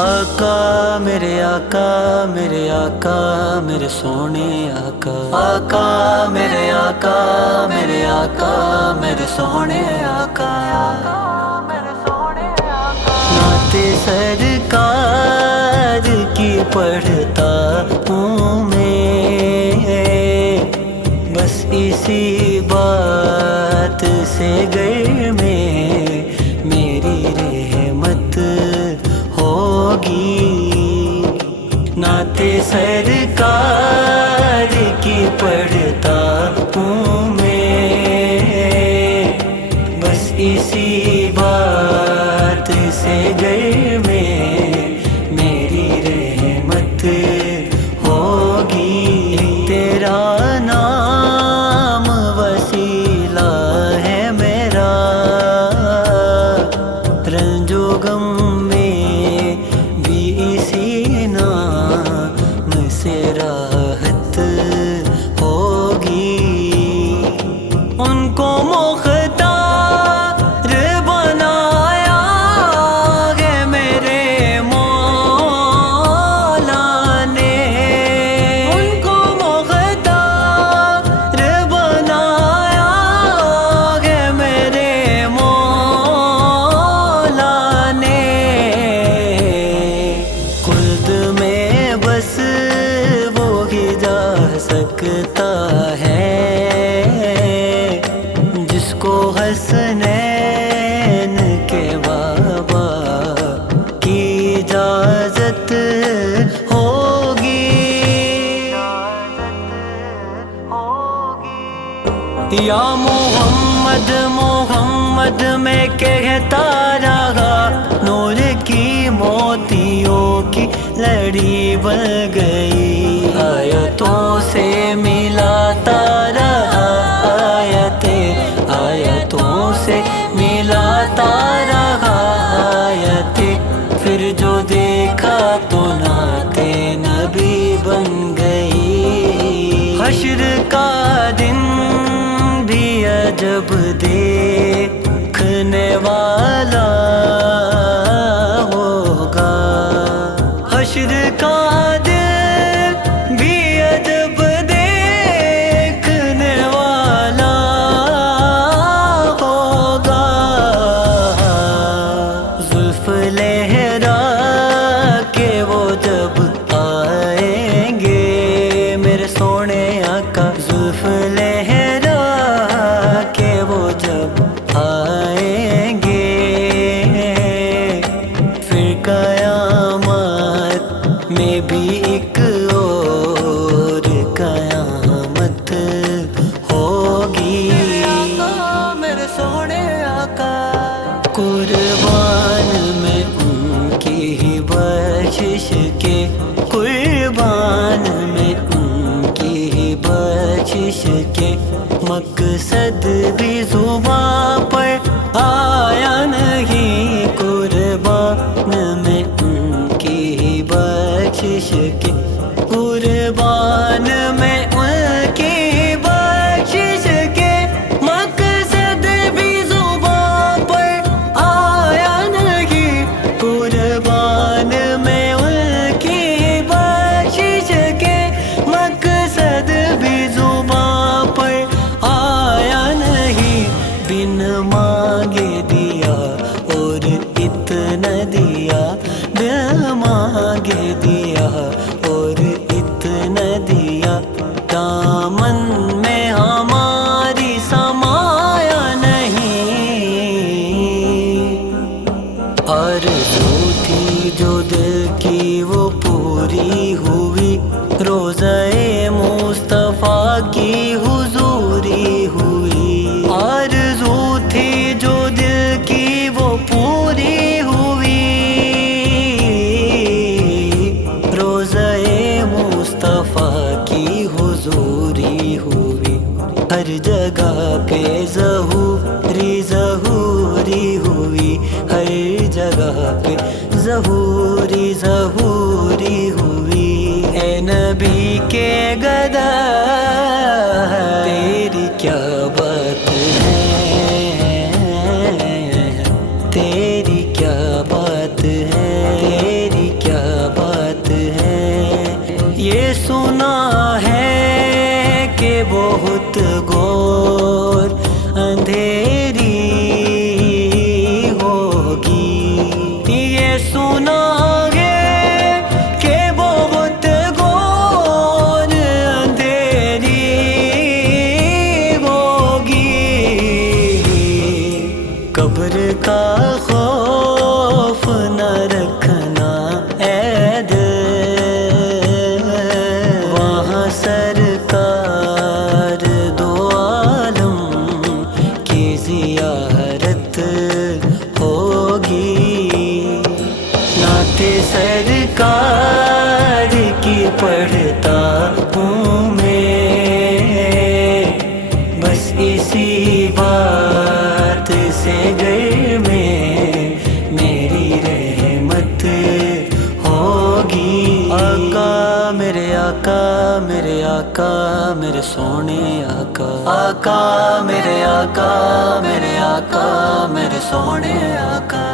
آقا میرے آقا میرے آقا میرے سونے آقا، آقا میرے آقا میرے آقا میرے سونے آقا، نعت سرکار کی پڑھتا ہوں میں، بس اسی بات سے گھر میں میری رحمت ہوگی، نعت سرکار کی پڑھتا ہوں میں، بس اسی بات سے گھر میں میری رحمت ہوگی، تیرا نام وسیلہ ہے میرا، رنج و غم میں بھی اسی نام سے راحت ہوگی، ان کو سکتا ہے جس کو حسنین کے بابا کی اجازت ہوگی، یا محمد محمد میں کہتا رہا، نور کی موتیوں کی لڑی بن گئی، آیتوں سے ملاتا رہا، آیتوں سے ملاتا رہا آیتیں، پھر جو دیکھا تو نعت نبی بن گئی، حشر کا دن بھی عجب دیکھنے والا ہوگا، حشر کا دن بھی عجب دیکھنے والا ہوگا، زلف لہرا کے وہ جب آئیں گے میرے سونے آقا، زلف لہرا کے وہ جب آئیں گے، پھر قیامت میں بھی ایک اور قیامت ہوگی، میرے سونے آقا قربان میں ان کی ہی بخشش کے، قربان میں ان کی ہی بخشش کے، مقصد بھی زباں پر آیا نہیں، قربان میں ان کی ہی بخشش کے، قربان میں ان کی بخشش کے، مقصد بھی زباں پر آیا نہیں، قربان میں ان کی بخشش کے، مقصد بھی زباں پر آیا نہیں، بن مانگے دیا اور اتنا دیا، بن مانگے دیا اور اتنا دیا، دامن میں ہماری سمایا نہیں، آرزو تھی جو دل کی وہ پوری ہوئی، روضہ مصطفیٰ کی حضوری ہوئی، آرزو تھی جو دل کی وہ پوری ہوئی، روضہ مصطفیٰ کی حضوری ہوئی، ہر جگہ پہ ظہوری ظہوری ہوئی، ہر جگہ پہ ظہوری ظہوری ہوئی، اے نبی کے گدا تیری کیا بات ہے، تیری کیا بات ہے، تیری سنا ہے کہ بہت غور اندھیری ہوگی، قبر کا خوف نہ رکھنا اے دل، وہاں سرکار دو عالم کی زیارت ہوگی، نعت سرکار کی پڑھتا ہوں میں، بس اسی بات سے گھر میں میری رحمت ہوگی۔ آقا میرے آقا میرے آقا میرے سونے آقا، آقا میرے آقا میرے آقا میرے سونے آقا۔